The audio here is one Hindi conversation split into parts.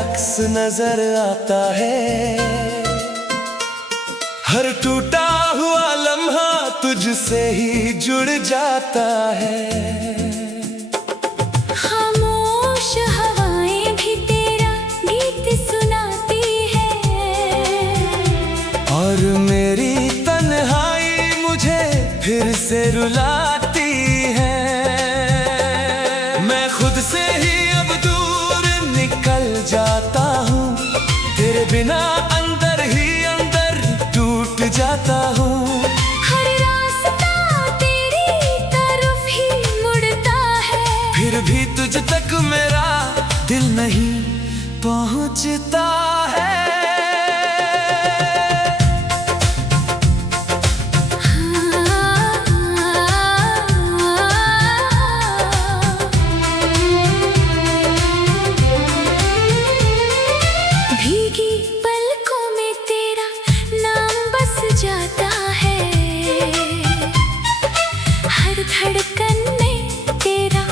अक्स नजर आता है। हर टूटा हुआ लम्हा तुझसे ही जुड़ जाता है। खामोश हवाएं भी तेरा गीत सुनाती है, और मेरी तन्हाई मुझे फिर से रुलाती है। मैं खुद से ही अब दूर निकल जाता हूँ, तेरे बिना अंदर ही अंदर टूट जाता हूँ। हर रास्ता तेरी तरफ ही मुड़ता है, फिर भी तुझ तक मेरा दिल नहीं पहुँचता है। भीगी पलकों में तेरा नाम बस जाता है, हर धड़कन में तेरा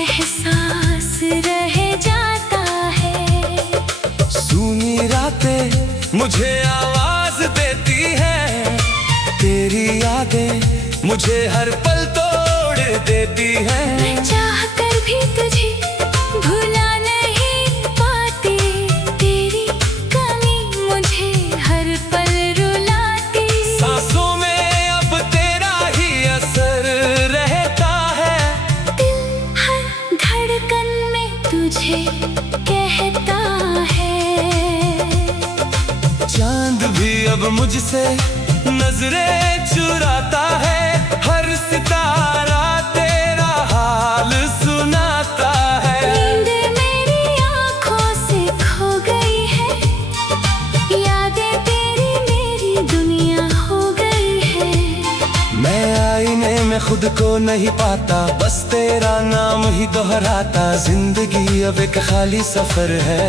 एहसास रह जाता है। सूनी रातें मुझे आवाज देती है, तेरी यादें मुझे हर पल तोड़ देती है। मैं चाह कर भी तुझे भुला नहीं पाती, तेरी कमी मुझे हर पल रुलाती। सांसों में अब तेरा ही असर रहता है, दिल हर धड़कन में तुझे कहता है। चांद भी अब मुझसे नजरें चुराता है, हर सितारा तेरा हाल सुनाता है। नींद मेरी आँखों से खो गई है, यादें तेरी मेरी दुनिया हो गई है। मैं आईने में खुद को नहीं पाता, बस तेरा नाम ही दोहराता। जिंदगी अब एक खाली सफर है,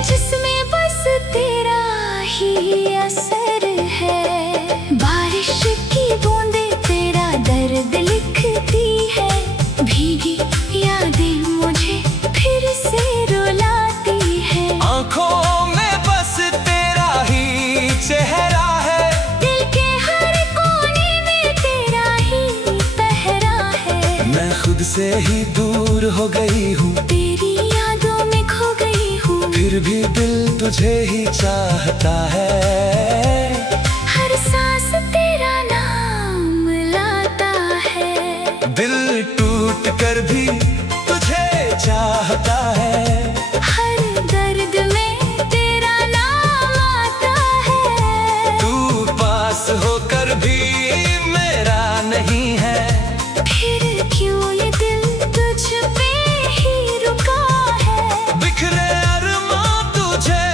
जिसमें बस तेरा ही असर है। बारिश की बूंदें तेरा दर्द लिखती है, भीगी यादें मुझे फिर से रुलाती है। आंखों में बस तेरा ही चेहरा है, दिल के हर कोने में तेरा ही पहरा है। मैं खुद से ही दूर हो गई हूँ, तेरी यादों में खो गई हूँ, फिर भी दिल तुझे ही चाहता है। हर सांस तेरा नाम लाता है, दिल टूट कर भी तुझे चाहता है। हर दर्द में तेरा नाम आता है। तू पास होकर भी मेरा नहीं है, फिर क्यों ये दिल तुझ पे ही रुका है। बिखरे अरमां तुझे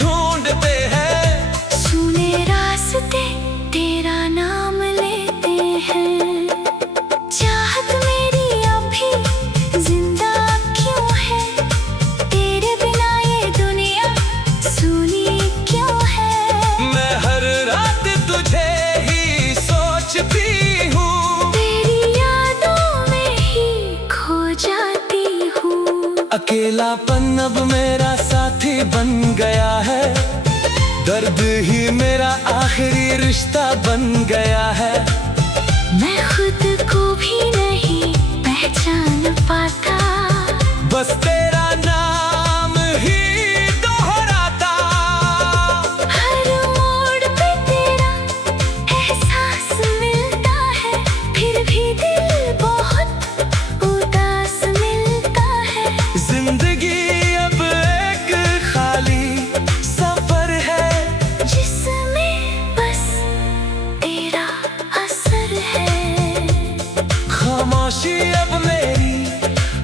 ढूंढते हैं, सुने रास्ते तेरा नाम लेते हैं। चाहत मेरी अभी जिंदा क्यों है, तेरे बिना ये दुनिया सुनी क्यों है। मैं हर रात तुझे ही सोचती हूँ, तेरी यादों में ही खो जाती हूँ। अकेलापन अब मेरा साथी बन गया है, दर्द ही मेरा आखिरी रिश्ता बन गया है। मैं खुद को भी नहीं पहचान पाता, बस तेरा नाम ही दोहराता। हर मोड़ पे तेरा एहसास मिलता है, फिर भी दिल बहुत उदास मिलता है। जिंदगी अब एक खाली सफर है, जिसमें बस तेरा असर है। खामोशी अब मेरी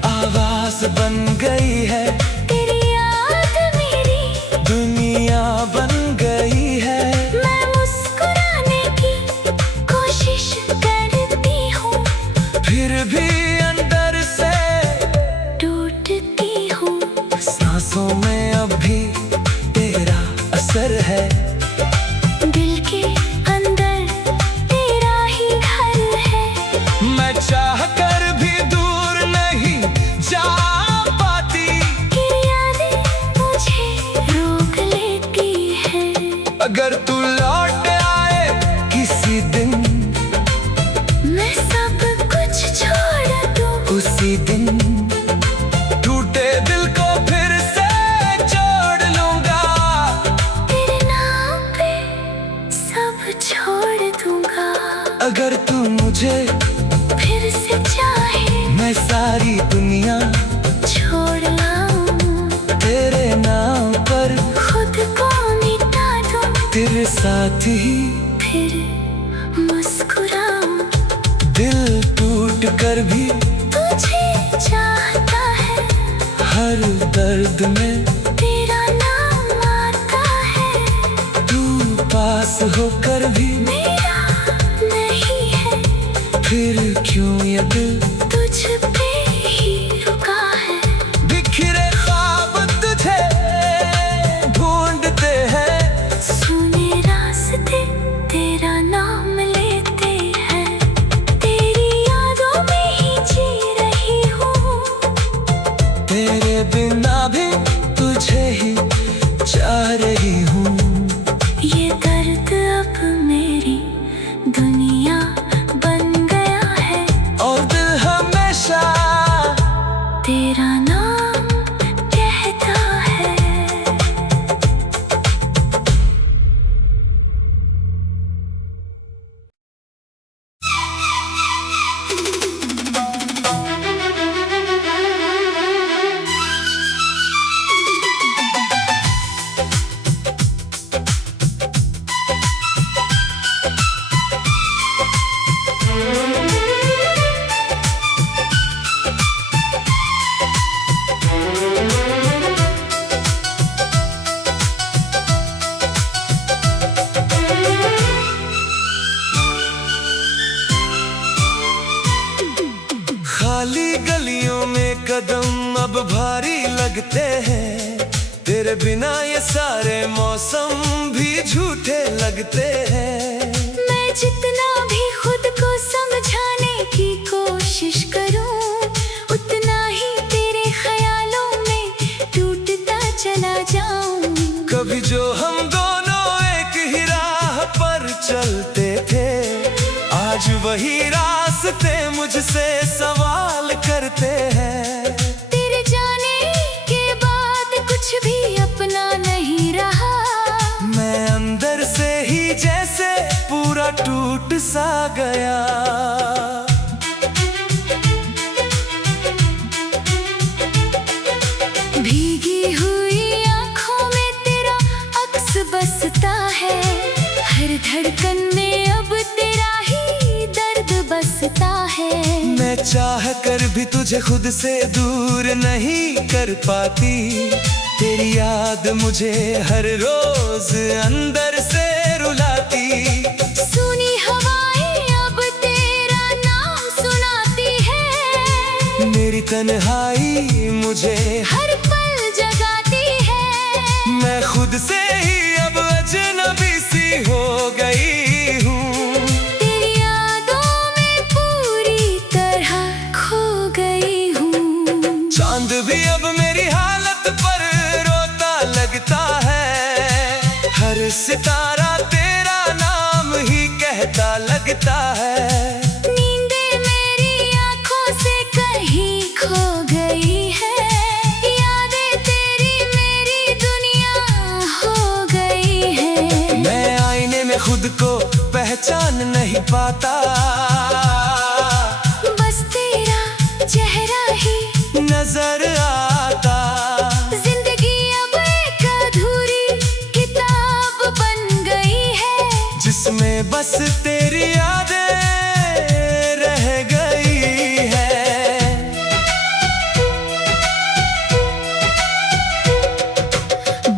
आवाज बन गई है, तेरी याद मेरी दुनिया बन गई है। मैं मुस्कुराने की कोशिश करती हूँ, फिर भी अंदर से टूटती हूँ। सांसों में अब भी तेरा असर है, दिल के अंदर तेरा ही घर है। मैं चाह कर भी दूर नहीं जा पाती। मुझे फिर से चाहे मैं सारी दुनिया छोड़ आऊं, तेरे नाम पर खुद को मिटा दूं, तेरे साथ ही फिर मुस्कुराऊं। दिल टूट कर भी तुझे चाहता है, हर दर्द में तेरा नाम आता है, तू पास होकर भी मेरा नहीं है, फिर क्यों ये दिल तुझ पे ही रुका है। बिखरे ख्वाब तुझे ढूंढते हैं, सुने रास्ते तेरा नाम लेते हैं, तेरी यादों में ही जी रही हूँ, तेरे बिना भी तुझे ही चाह रही हूँ। ये दर्द अब मेरी दुनिया बन गया है, और दिल हमेशा तेरा नाम कहता है। खाली गलियों में कदम अब भारी लगते हैं, तेरे बिना ये सारे मौसम भी झूठे लगते हैं। मैं जितना भी खुद को समझाने की कोशिश करूं, उतना ही तेरे ख्यालों में टूटता चला जाऊं। कभी जो हम दोनों एक ही राह पर चलते थे, आज वही रास्ते मुझसे सवाल करते हैं। तेरे जाने के बाद कुछ भी अपना नहीं रहा, मैं अंदर से ही जैसे पूरा टूट सा गया। भीगी हुई आंखों में तेरा अक्स बसता है, हर धड़कन में अब तेरा ही दर्द बसता है। मैं चाह कर भी तुझे खुद से दूर नहीं कर पाती, तेरी याद मुझे हर रोज अंदर से रुलाती। सुनी हवाएं अब तेरा नाम सुनाती है, मेरी तन्हाई मुझे हर पल जगाती है। मैं खुद से ही अब अजनबी सी हो गई हूँ, तेरी यादों में पूरी तरह खो गई हूँ। चांद भी अब मेरी हालत पर रोता लगता है, हर सितारा तेरा नाम ही कहता लगता है। नींदें मेरी आंखों से कहीं खो गई है, यादें तेरी मेरी दुनिया हो गई है। मैं आईने में खुद को पहचान नहीं पाता, बस तेरा चेहरा ही नजर आता। जिंदगी अब एक अधूरी किताब बन गई है, जिसमें बस तेरी यादें रह गई है।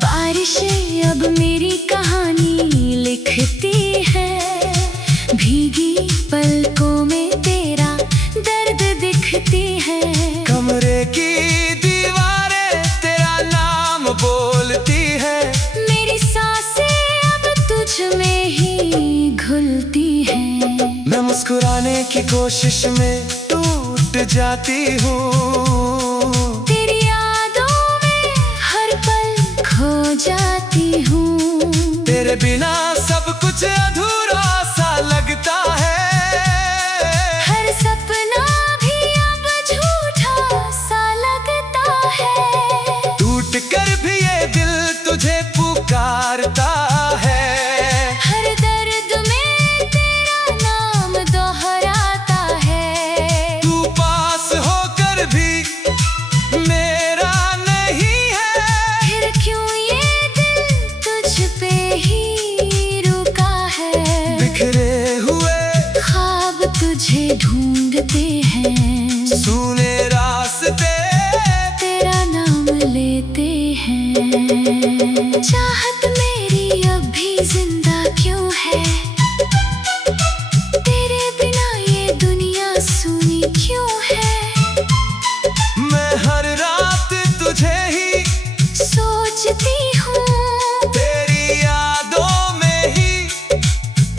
बारिशें अब मेरी कहानी लिखती है, भीगी पलकों में तेरा दर्द दिखती है। कमरे की दीवारें तेरा नाम बोलती है, मेरी सांसें अब तुझ में ही घुलती हैं। मैं मुस्कुराने की कोशिश में टूट जाती हूँ, तेरी यादों में हर पल खो जाती हूँ। तेरे बिना सब कुछ अधूरा सा लगता है, हर सपना भी अब झूठा सा लगता है। टूट कर भी ये दिल तुझे पुकारता है, हर दर्द में तेरा नाम दोहराता ढूंढते हैं। सुने रास्ते तेरा नाम लेते हैं। चाहत मेरी अब भी जिंदा क्यों है? तेरे बिना ये दुनिया सूनी क्यों है? मैं हर रात तुझे ही सोचती हूँ, तेरी यादों में ही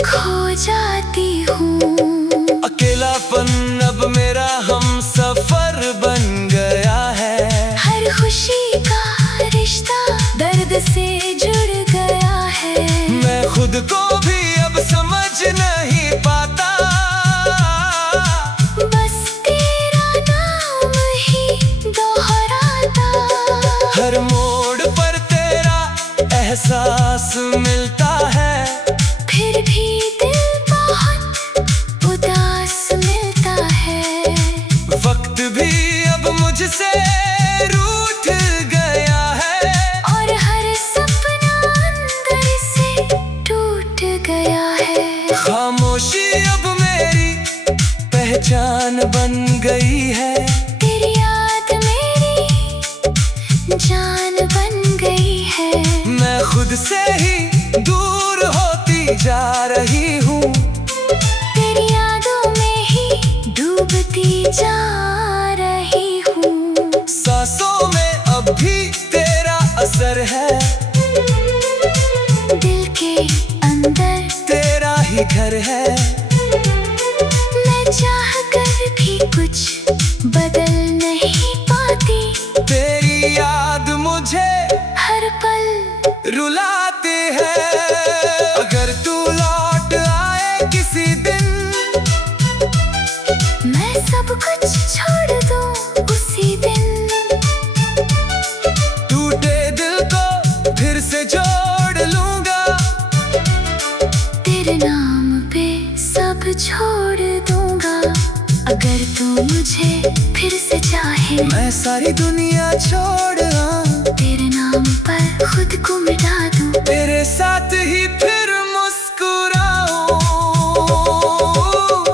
खो जाती हूँ। अकेलापन अब मेरा हम सफर बन गया है। हर खुशी का रिश्ता दर्द से जुड़ गया है। मैं खुद को भी अब समझ नहीं पाता। बस तेरा नाम ही दोहराता। हर मोड़ पर तेरा एहसास मिलता है। फिर भी दिल बहुत उदास मिलता है। वक्त भी अब मुझसे रूठ गया है। और हर सपना अंदर से टूट गया है। खामोशी अब मेरी पहचान बन गई है। तेरी याद मेरी जान बन गई है। मैं खुद से ही दूर होती जा रही हूँ। तेरी यादों में ही डूबती जा रही हूँ। सांसों में अब भी तेरा असर है। दिल के अंदर तेरा ही घर है। मैं चाह कर भी कुछ बदल नहीं पाती। तेरी याद मुझे हर पल रुलाती है। अगर तू लौट आए किसी दिन, मैं सब कुछ छोड़ दूं उसी दिन। टूटे दिल को फिर से जोड़ लूंगा। तेरे नाम पे सब छोड़ दूंगा। अगर तू मुझे फिर से चाहे, मैं सारी दुनिया छोड़ आऊं। तेरे नाम पर खुद को मिटा दूं। तेरे साथ ही फिर मुस्कुराऊं।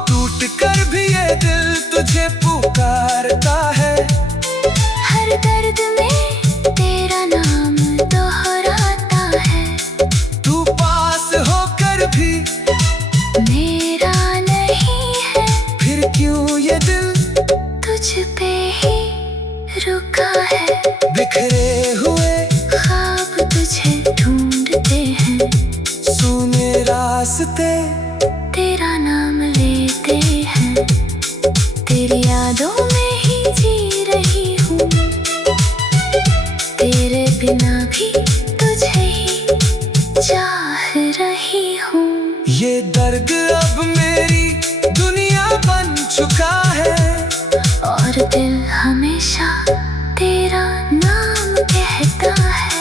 टूट कर भी ये दिल तुझे पुकारता है। हर दर्द में तेरा नाम दोहराता है। तू पास होकर भी मेरा नहीं है। फिर क्यों ये दिल तुझ पे ही रुका है। बिखरे हुए ख्वाब तुझे ढूंढते हैं। सुने रास्ते तेरा नाम लेते हैं। तेरी यादों में ही जी रही हूँ। तेरे बिना भी तुझे ही चाह रही हूँ। ये दर्द अब मेरी दुनिया बन चुका है। और दिल हमेशा तेरा नाम कहता है।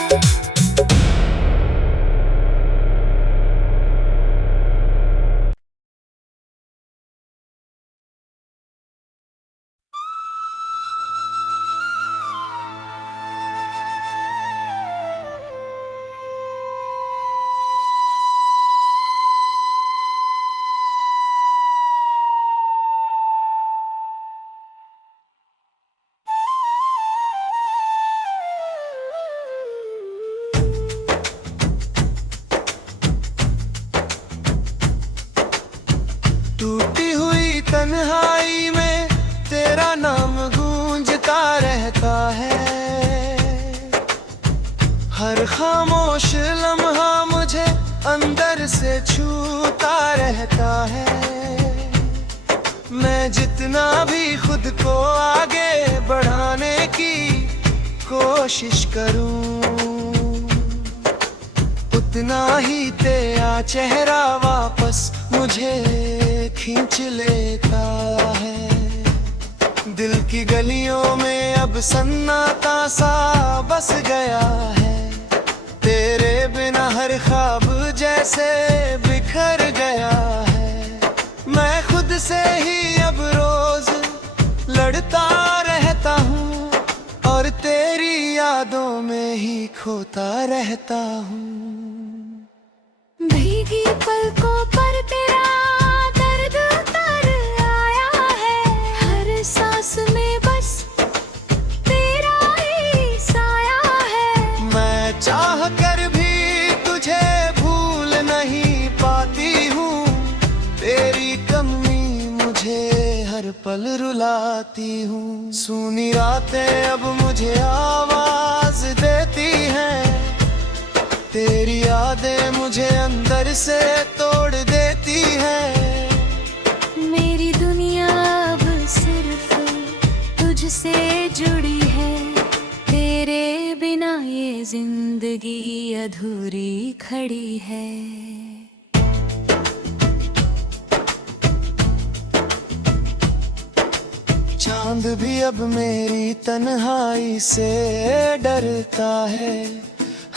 टूटी हुई तन्हाई में तेरा नाम गूंजता रहता है। हर खामोश लम्हा मुझे अंदर से छूता रहता है। मैं जितना भी खुद को आगे बढ़ाने की कोशिश करूं, उतना ही तेरा चेहरा वापस मुझे खींच लेता है। दिल की गलियों में अब सन्नाटा सा बस गया है। तेरे बिना हर ख्वाब जैसे बिखर गया है। मैं खुद से ही अब रोज लड़ता रहता हूँ और तेरी यादों में ही खोता रहता हूँ। भीगी पलकों पर तेरा दर्द उतर आया है। पल रुलाती हूँ। सूनी रातें अब मुझे आवाज देती हैं, तेरी यादें मुझे अंदर से तोड़ देती हैं। मेरी दुनिया अब सिर्फ तुझसे जुड़ी है, तेरे बिना ये जिंदगी अधूरी खड़ी है। चांद भी अब मेरी तन्हाई से डरता है,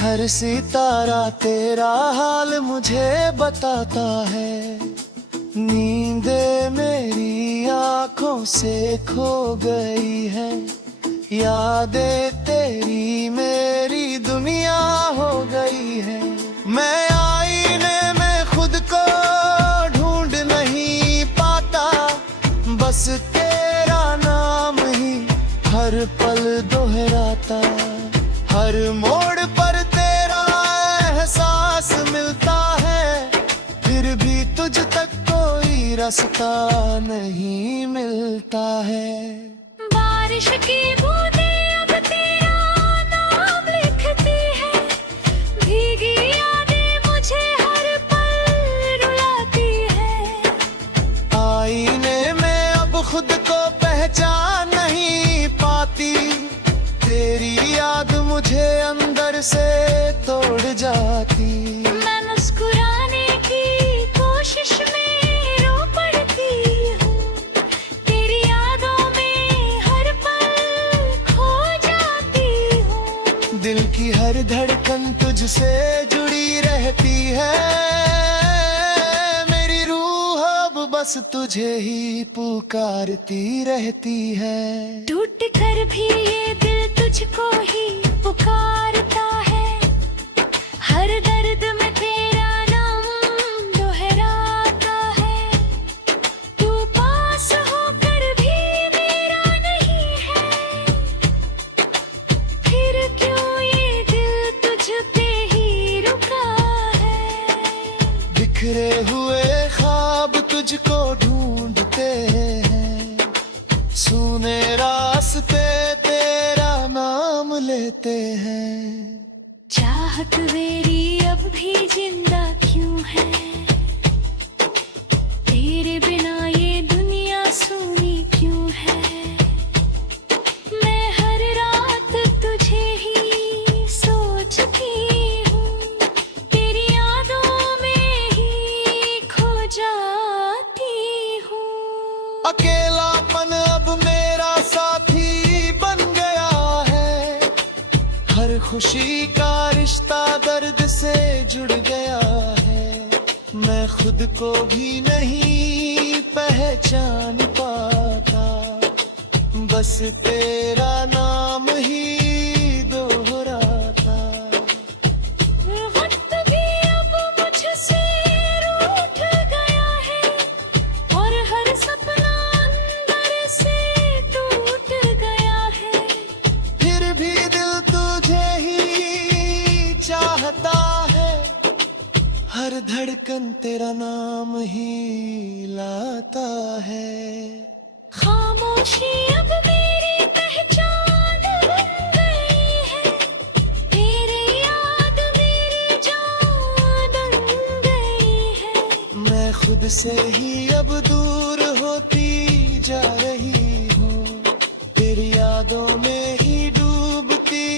हर सितारा तेरा हाल मुझे बताता है। नींदे मेरी आँखों से खो गई है, यादें तेरी मेरी दुनिया हो गई है। मैं आईने में खुद को ढूंढ नहीं पाता, बस तेरा नाम ही हर पल दोहराता। हर मोड़ पर तेरा एहसास मिलता है, फिर भी तुझ तक कोई रास्ता नहीं मिलता है। बारिश की बूंदें अब तेरा नाम लिखती है, भीगी यादें मुझे हर पल रुलाती है। आईने में अब खुद को पहचान नहीं पाती, तेरी याद मुझे अंदर से तोड़ जाती। मैं मुस्कुराने की कोशिश में रो पड़ती हूँ, तेरी यादों में हर पल खो जाती हूँ। दिल की हर धड़कन तुझसे जुड़ी रहती है, मेरी रूह अब बस तुझे ही पुकारती रहती है। टूट कर भी ये दिल तुझको ही पुकारता है, हर दर्द में तेरा नाम दोहराता है। तू पास होकर भी मेरा नहीं है, फिर क्यों ये दिल तुझ पे ही रुका है। बिखरे हुए ख्वाब तुझको ढूंढते हैं, सूने रास्ते तेरा नाम लेते हैं। चाहत मेरी अब भी जिंदा क्यों है, तेरे बिना ये दुनिया सूनी क्यों है। मैं हर रात तुझे ही सोचती हूँ, तेरी यादों में ही खो जाती हूँ। अकेलापन अब मेरा साथी बन गया है, हर खुशी का रिश्ता दर्द से जुड़ गया है। मैं खुद को भी नहीं पहचान पाता, बस तेरा नाम ही दोहराता। वक्त भी अब मुझसे रूठ गया है, और हर सपना अंदर से टूट गया है। फिर भी दिल तुझे ही चाहता है, हर धड़कन तेरा नाम ही लाता है। खामोशी अब मेरी पहचान बन गई है, तेरी याद मेरी जान बन गई है। मैं खुद से ही अब दूर होती जा रही हूँ, तेरी यादों में ही डूबती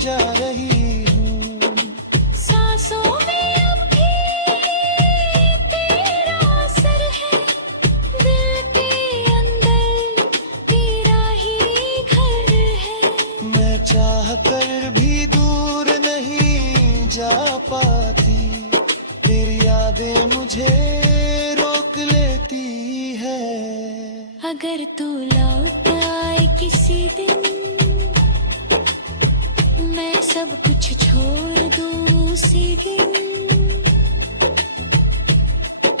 जा रही हूँ। सांसों में अब भी तेरा असर है, दिल के अंदर तेरा ही घर है। मैं चाह कर भी दूर नहीं जा पाती, तेरी यादें मुझे रोक लेती है। अगर तू लौट आए किसी दिन, मैं सब कुछ छोड़ दूँ उसी दिन।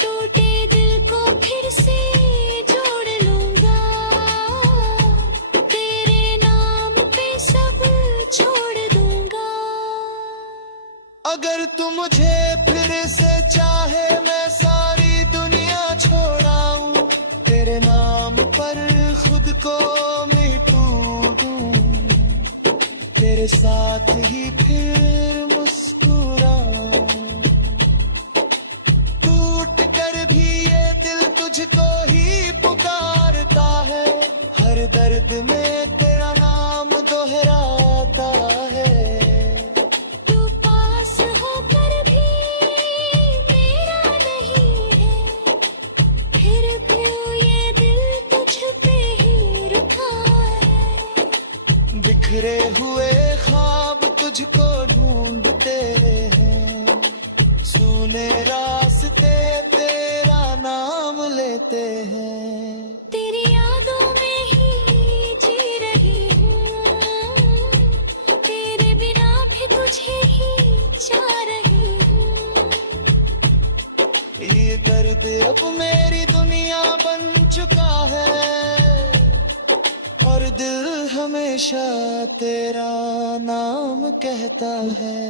टूटे दिल को फिर से जोड़ लूंगा, तेरे नाम पे सब छोड़ दूंगा। अगर तू मुझे फिर से चाहे, मैं सारी दुनिया छोड़ाऊं, तेरे नाम पर खुद को मिटू दूं, तेरे साथ ही फिर मुस्कुराऊं। टूट कर भी ये दिल तुझको ही पुकारता है, हर दर्द में तेरा नाम दोहराता है। तू पास होकर भी मेरा नहीं है, फिर क्यों ये दिल तुझ पे ही रुका है। बिखरे हुए ख्वाब तुझको ढूंढते हैं, सुने रास्ते तेरा नाम लेते हैं। तेरी यादों में ही जी रही हूँ, तेरे बिना भी तुझे ही चाह रही हूँ। ये दर्द अब मेरी दुनिया बन चुका है, और दिल हमेशा तेरा नाम कहता है।